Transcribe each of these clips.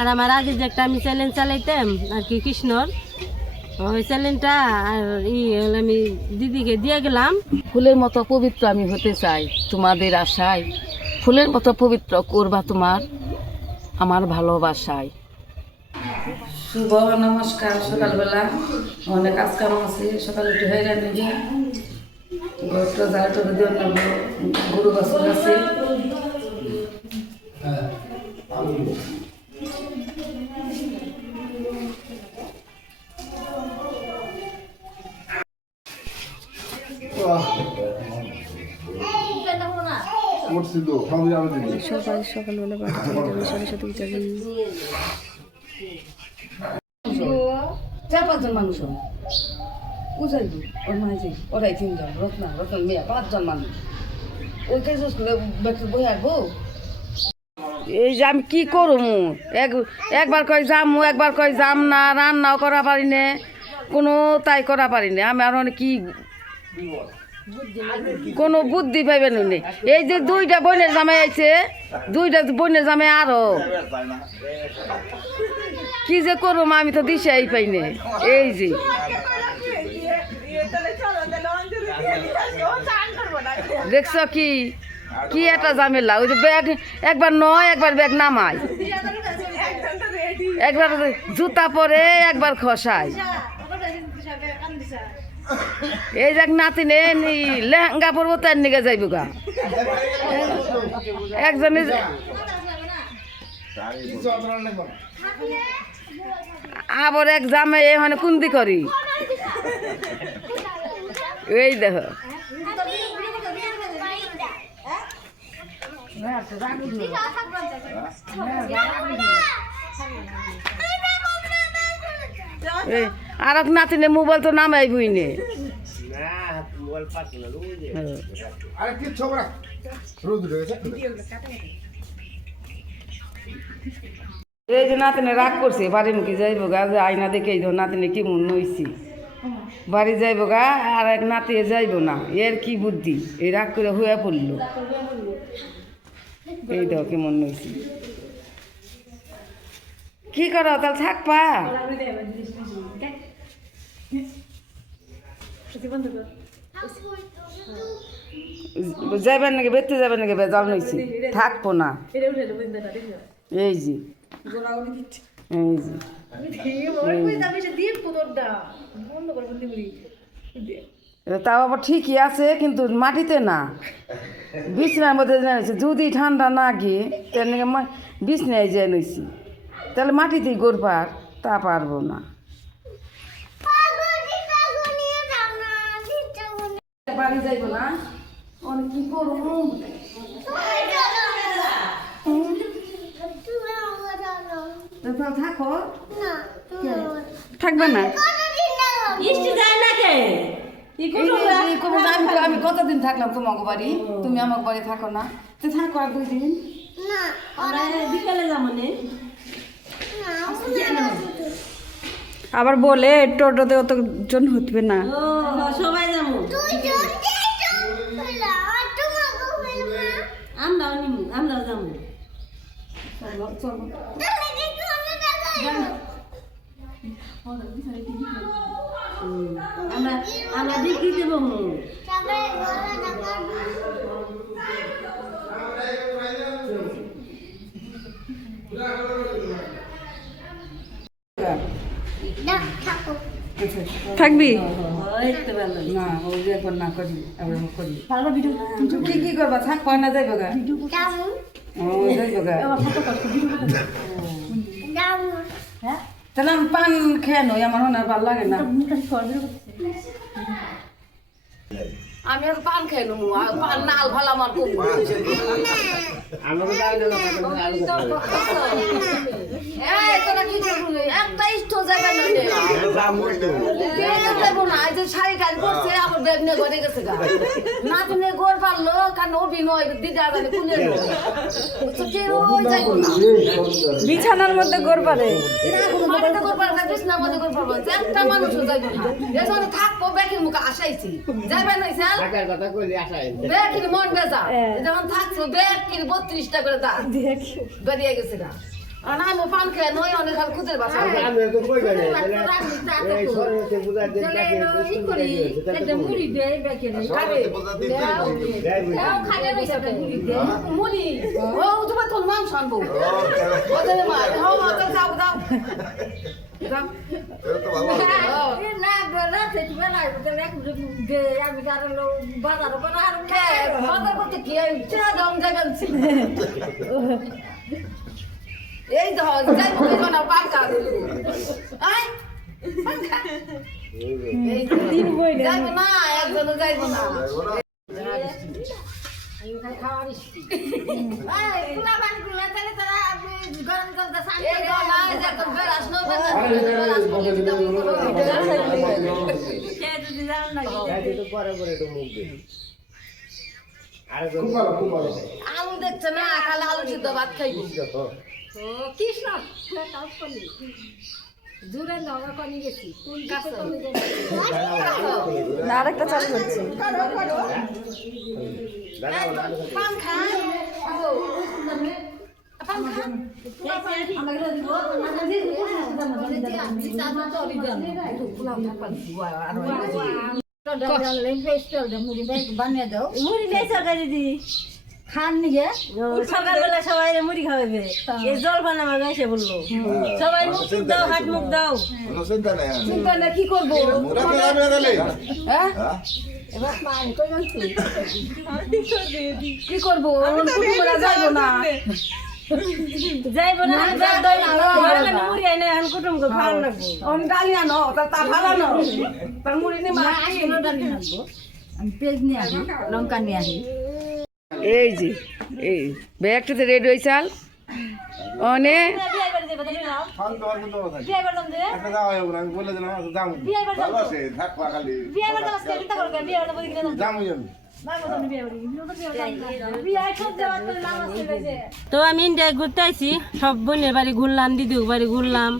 আর আমার আগে যে একটা আমি চ্যালেঞ্জ চালাইতাম আর কি কৃষ্ণর ওই চ্যালেঞ্জটা আর আমি দিদিকে দিয়ে গেলাম। ফুলের মতো পবিত্র আমি হতে চাই তোমাদের আশায়, ফুলের মতো পবিত্র করবা তোমার আমার ভালোবাসায়। শুভ নমস্কার। সকালবেলা অনেক কাজ কাম আছে, সকালে একটু হয়ে নিয়ে ঘরটা ঝাড়টা দিয়ে গরু গাছ আছে। সকালবেলা চার পাঁচজন মানুষ বুঝাইব ওর মাঝে ওরাই তিনজন, রত্ন মেয়ে পাঁচজন মানুষ ওই কাছে বই আসবো। এই যে আমি কি করবো, একবার কয় যামু একবার কয় যাম না, রান্নাও করা পারি না, কোনো তাই করা পারি না। আমি আর কি কোনো বুদ্ধি পাইবেন নেই। এই যে দুইটা বোনের জামাই আছে, দুইটা বোনের জামাই আরো কি যে করবো আমি তো দিশাই পাই না। এই যে দেখছ কি কি একটা ঝামেলা। ওই যে ব্যাগ একবার নয় একবার ব্যাগ নামায়, একবার জুতা পরে একবার খসায়। এই যাক নাতিনে লেহেঙ্গা পরবো তার নিকে যাইব গা। একজনে আবার এক জামে এখানে কুন্দি করি। এই দেখো আর এক নাতিনে মোবাইল তো নামাই বুইনে। এই যে নাতিনে রাগ করছে, বাড়ি মুখে যাইব গা, আয়না দেখে নাতিনে কি মন হইছি, বাড়ি যাইব গা। আর এক নাতি যাইব না, এর কি বুদ্ধি, এই রাগ করে হইয়া পড়ল। এই দেখো কি মন হইছি, কি করো তাহলে থাকবা। যাইবেন নাকি বেরতে যাবেন নাকি, বেজাল নইছি থাকবো না। এই যে তাও আবার ঠিকই আছে, কিন্তু মাটিতে না, বিছনার মধ্যে জানিয়েছি। যদি ঠান্ডা না গিয়ে তাহলে বিছনায় যে নইছি, তাহলে মাটিতেই গড়বার তা পারবো না। বাড়ি যাইব না, অনেক কি করবো। থাকো থাকবে না, আমি কতদিন থাকলাম তোমাকে বাড়ি, তুমি আমাকে বাড়ি থাকো না, তো থাকো আর 2 দিন। বিকালে যাবো আবার বলে টোটোতে অতজন হতবে না, সবাই যাবো, আমরাও যাবো। আমরা ডিগ্রি দেবো। থাকবি না ওই যে একবার না করি আবার করি কি কি করবা, থাকবো না যাইব গা, যাইব গা। তাহলে আমি পান খেয়ে নই, আমার মনে ভালো লাগে না। আমি আর পান খেয়ে নেবো, পান নাল ভালো আমার খুব। তোরা কি করবি, একটা ইষ্ট যাবে না রে। কেউ যাবো না, এই যে শাড়ি টাড়ি পরছে, আবার ব্যাগ নিয়ে ঘরে গেছে গা। না তুমি গোর পারলো, কারণ অভিনয় দিদা জানে কুলে তো কেউ যাইবো না। বিছানার মধ্যে গড় পারে। মাটিতে গোর পারবে না, কৃষ্ণার মধ্যে গোর পারবে না, একটা মানুষও যাইবো না। এজন্য থাকবো, ব্যাগের মুখে আসাইছি। যাইবে না স্যার? ব্যাগের মন বেজা। যখন থাকছো, ব্যাগের 32টা করে দাঁত। বেরিয়ে গেছে গা। আর আমি পান খেয়ে নয়, অনেক হাল খুঁজে বাসা। মুড়ি ও তোমার তোর মাংস আনবো। যাও যাও বাজার করতে কি দাম জায়গাছি এই ধর যাইব কি না পাকা আই তিন বই না। যাইব না, একজন যাইব না। আলু দেখছে না, খালি আলু সিদ্ধ ভাত খাইব। কৃষ্ণ জুড়ে নগা কমে গেছি না, আরেকটা চালু হচ্ছে। পান খাই মুড়ি নেই সরকারি দি খান নিয়ে সকালবেলা সবাই মুড়ি খাওয়াবে এই জল বানা আমার গাইছে বললো সবাই মুখ টুক দাও, হাত মুখ দাও। চিন্তা না কি করবো হ্যাঁ কি করবো কুটুমরা যাইবো না যাইবো না মুড়ি আইনে এখন কুটুম খাওয়ান লাগবো। অন ডালি আনো তা ভালো আনো তার মুড়ি নিয়ে মাছ আমি পেঁয়াজ নিয়ে আসি, লঙ্কা নিয়ে আসি। এই যে এই ব্যাগটাতে রেডি হয়ে চাল অনে বিয়ে করে দেবে তুমি নাও বিয়ে করে দম দে বিয়ে করে দম বিয়ে করে দম চিন্তা করবে বিয়ে করে বলি কিনা তো আমি ইন্ডিয়ায় ঘুরতে আইছি, সব বোনের বাড়ি ঘুরলাম, দিদির বাড়ি ঘুরলাম,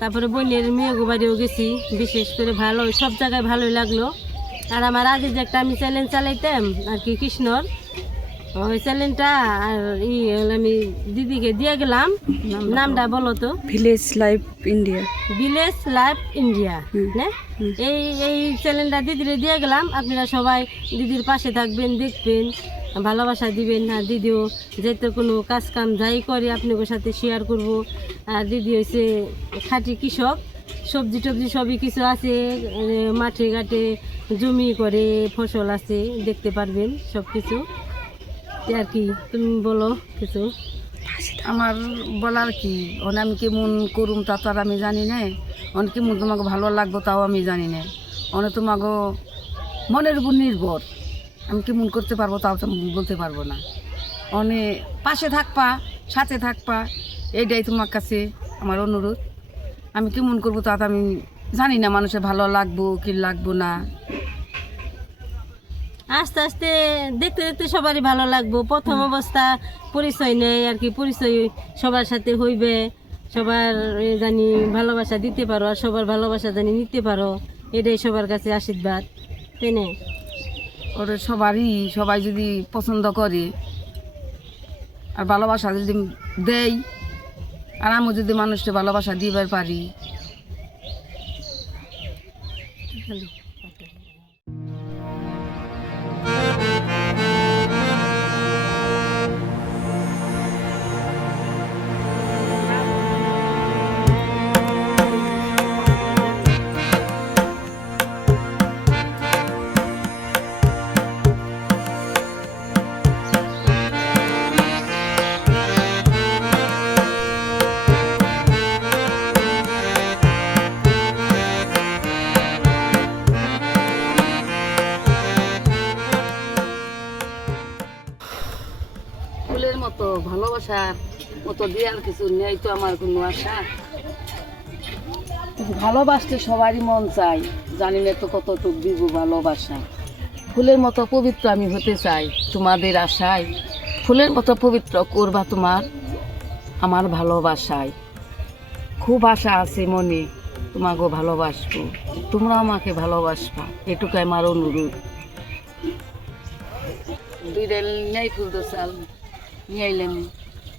তারপরে বোনের মেয়েগো বাড়িও গেছি। বিশেষ করে ভালো, সব জায়গায় ভালোই লাগলো। আর আমার আগে যে একটা আমি চ্যালেঞ্জ চালাইতাম আর কি কৃষ্ণর, ওই চ্যালেঞ্জটা আর আমি দিদিকে দিয়ে গেলাম। নামটা বলো তো? Village life India. Village life India না? এই চ্যানেলটা দিদিরে দিয়ে গেলাম। আপনারা সবাই দিদির পাশে থাকবেন, দেখবেন, ভালোবাসা দিবেন। আর দিদিও যেহেতু কোনো কাজ কাম যাই করে আপনাদের সাথে শেয়ার করব। আর দিদি হয়েছে খাঁটি কৃষক, সবজি টবজি সবই কিছু আছে, মাঠে ঘাটে জমি করে ফসল আছে, দেখতে পারবেন সব কিছু। আর কি তুমি বলো কিছু? আমার বলার কি, আমি কেমন করুম তা তো আর আমি জানি না। কেমন তোমাকে ভালো লাগবো তাও আমি জানি না। তোমাকে মনের উপর নির্ভর, আমি কেমন করতে পারবো তাও তো বলতে পারবো না। পাশে থাকবা, সাথে থাকবা, এইটাই তোমার কাছে আমার অনুরোধ। আমি কেমন করবো তা তো আমি জানি না, মানুষের ভালো লাগবো কি লাগবো না। আস্তে আস্তে দেখতে দেখতে সবারই ভালো লাগবো। প্রথম অবস্থা পরিচয় নেই আর কি, পরিচয় সবার সাথে হইবে, সবার জানি ভালোবাসা দিতে পারো, আর সবার ভালোবাসা জানি নিতে পারো, এটাই সবার কাছে আশীর্বাদ, তাই না? ওটা সবাই যদি পছন্দ করে আর ভালোবাসা যদি দেয়, আর আমি যদি মানুষকে ভালোবাসা দিবার পারি। ফুলের মতো ভালোবাসার মতো দেওয়ার কিছু নেই তো আমার কোনো আশা। ভালোবাসতে সবারই মন চাই, জানি না তো কতটুকু দিব ভালোবাসা। ফুলের মতো পবিত্র আমি হতে চাই তোমাদের আশায়, ফুলের মতো পবিত্র করবা তোমার আমার ভালোবাসায়। খুব আশা আছে মনে তোমাকে ভালোবাসবো, তোমরা আমাকে ভালোবাসবা, এটুকু আমার অনুরোধ। দুইটা নেই ফুল তো চাল নিয়ে আইলেন,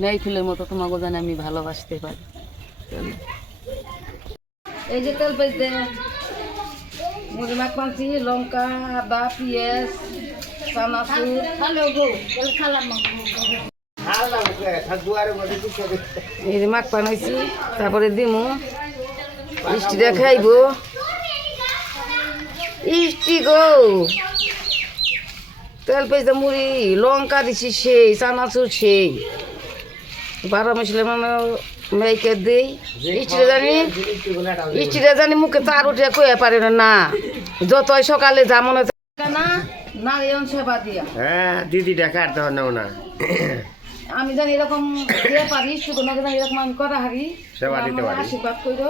নেই ফুলের মতো তোমাকে জানি আমি ভালোবাসতে পারি। এই যে তেল পেঁয়াজ দে, মুড়ি মাখ পাঁচি, লঙ্কা, আদা, পেঁয়াজ, চানাচুর। এই যে মাখ বানাইছি, তারপরে দিমু ইষ্টিটা খাইব। ইষ্টি গো, তেল পেঁয়াজ মুড়ি লঙ্কা দিছি সেই, চানাচুর সেই, 12 মশলা মানে মেয়েকে দিই। ইষ্টিটা জানি মুখে তার উঠে কয়ে পারে না, যতই সকালে যা মনে না নারিয়ন সেবা দিয়া। হ্যাঁ দিদি দেখা আর তখন না আমি জানি এরকম দিয়ে পারি, সুগনাকে জানি এরকম আমি করা হারি, সেবা দিতে পারি। আশীর্বাদ করো,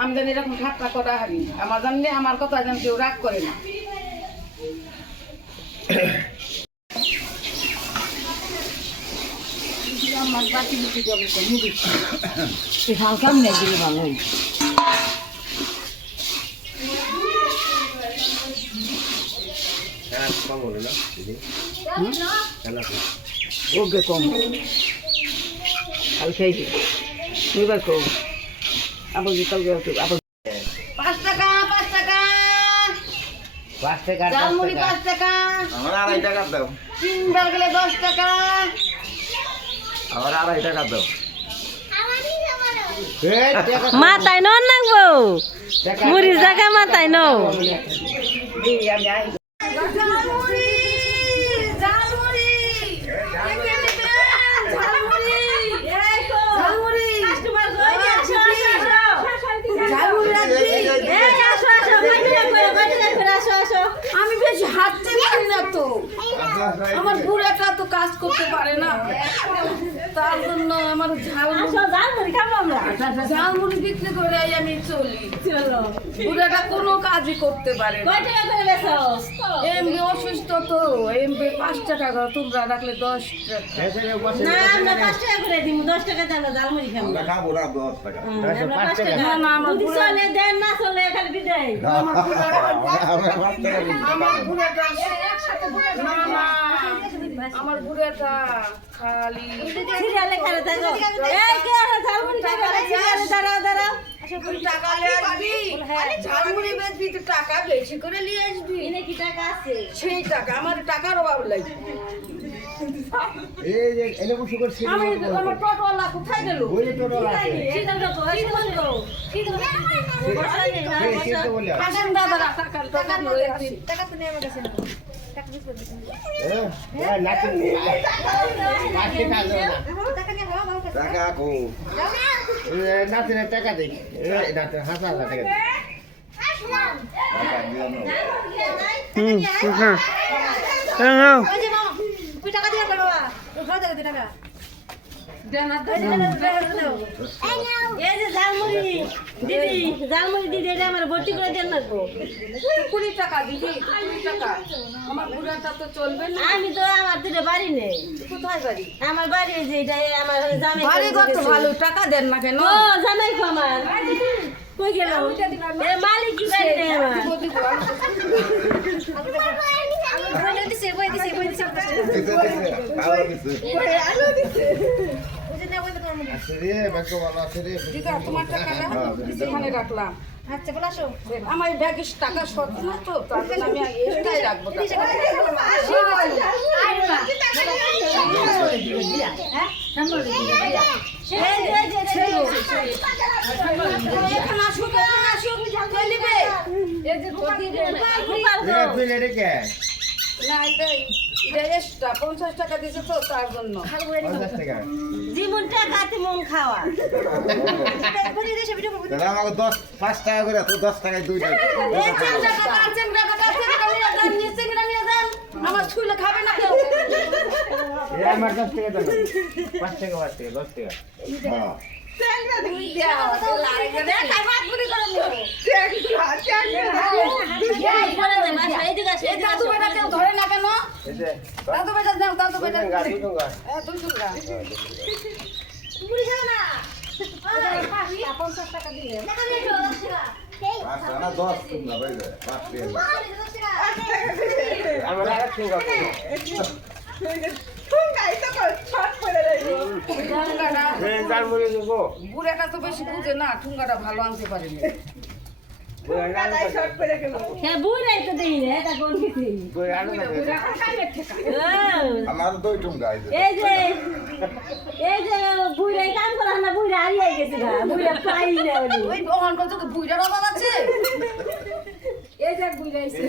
আমি জানি এরকম ঠাট্টা করা হারি, আমার জানলে আমার কথা যেন কেউ রাগ করে না। হালকা নেই দিলে ভালো হয়। ওকে কম আর খাইছি এবার কম আবার কালকে আবার 5 টাকা 5 টাকা 5 টাকা জালমুড়ি 5 টাকা, আমার 2.5 টাকা দাও, 3 বার গেলে 10 টাকা, আমার 2.5 টাকা দাও। মাথায় নন নাকবো, মুড়ির জায়গা মাথায় নো। জালমুড়ি জালমুড়ি আমি বেশ হাঁটতে পারি না তো, আমার বুড়াটা তো কাজ করতে পারে না, তার জন্য আমার ঝালমুড়ি বিক্রি করে আমি চলি। বুড়াটা কোনো কাজই করতে পারে না, এমনি অসুস্থ তো, এমনি 5 টাকা করে, তোমরা রাখলে 10 টাকা। না না আমার বুড়া আমার বুড়াটা খালি ঝালমুড়ি বেচবি তো টাকা বেশি করে নিয়ে আসবি, সেই টাকা আমার টাকার অভাব লাগে। আমি আমার টোটোওয়ালা কোথায় গেল? আসেন দাদারা, টাকা টাকা ধরে আসি। টাকা কো নাতিনে টাকা দেই, নাতিনে 1000 টাকা দেই। আমার ভর্তি করে দেন না গো, 20 টাকা দিদি, 20 টাকা। আমার বুড়াটা তো চলবে না। আমি তো আমার দিলে বাড়ি নেই। কোথায় বাড়ি? আমার বাড়ি যে এটা আমার জামাই বাড়ি কত ভালো, টাকা দেন না কেন? ও জামাই খো আমার কই গেল এ মালিক কি বাড়ি নেই আমার দিদা তোমার টাকাটা এখানে রাখলাম। আমার ব্যাগে টাকা শর্ট না তো, তার জন্য আমি এটাই রাখবো। এখানে আসুক, এখানে আসুক, কে নেবে? এই যে না এটা এক্সট্রা 50 টাকা দিয়েছে তো, তার জন্য। জীবন টাকা মন খাওয়া 5 টাকা করে, তো 10 টাকায় 2 টাকা। আমার ছুলে খাবে না কেউ। আমার 10 টাকা দাও, 5 টাকা 10 টাকা। এই দাদু বেটা কেউ ধরে না কেন এই যে দাদু বেটা দাও দাদু বেটা দুই টঙ্কা দুই টুকরা আমার আর টঙ্কা এই জাল মুড়ি দেবো বুড়াটা তো বেশি বুঝে না ঠুঙ্গাটা ভালো আনতে পারেনি হ্যাঁ বুড়াই তো দেই না এটা কোন কিছু আমার দুই টুঙ্গা এই যে বুড়াই কাম করা না বুড়া হারিয়ে গেছে গা বুড়া পাই না বলি ওই ওখান পর্যন্ত বুড়ার অভাব আছে এই যে বুঝাইছে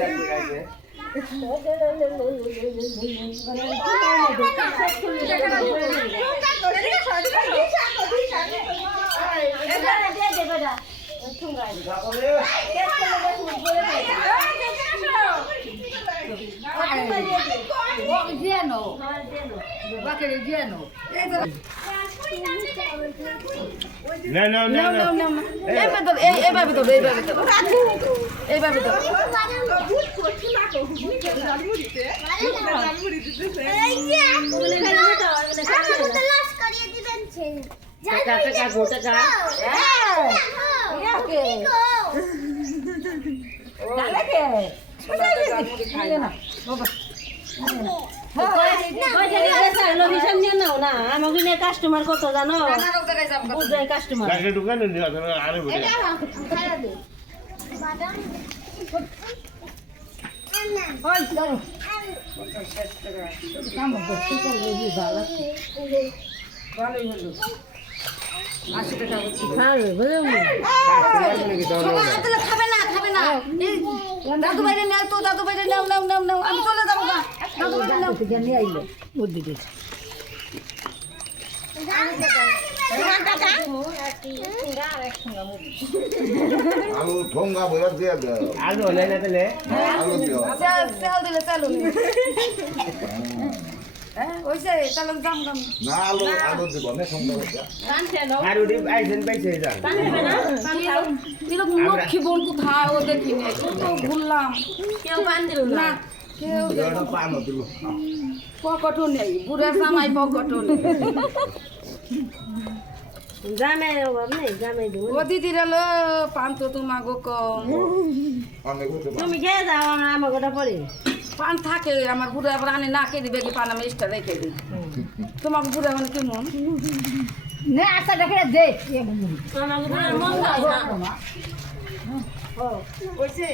জিয়ানো বাকেরে জিয়ানো এই তো না না না নাও নাও নাও এইভাবে তো এইভাবে তো এইভাবে তো টাকা টাকা গোটা টাকা আমাকে কাস্টমার কত জানো বুঝাই কাস্টমার লাগে দোকানে নিয়ে আরে বলে ভালোই হলো 80 টাকা হচ্ছে খাবে না এই দাদু বাইরে নাও তো দাদু বাইরে নাও আমি চলে যাবো না দাদু বাইরে নাও নিয়ে আইলো বুদ্ধি দিচ্ছে আলু ঠোঙ্গা বইয়া দিয়ে দাও আলু হলে না তাহলে আলু দিও চাল দিলে চালু হ্যাঁ ওইসে চালু দাম না আলু আলু দিব না ঠোঙ্গা বইয়া আর ওডি আইছেন পাইছে যান এরকম লক্ষ্মী বোন কোথায় ও দেখিনি তো ভুললাম কেউ পান দিল না না কেউ এটা পানো দিল পকেটও নেই বুড়া জামাই পকেটও নেই জামাই অভাব নেই জামাই দিব ও দিদির এলো পান তো তোমার গো কম অনেক হতে তুমি কে যাও আমরা আমার কথা পড়ে পান থাকে আমার বুড়া আবার আনে না কে দিবে কি পান আমি এক্সট্রা রেখে দিই তোমাকে বুড়া মানে কেমন না আশা দেখে দে আমার মন খায় না ওইসে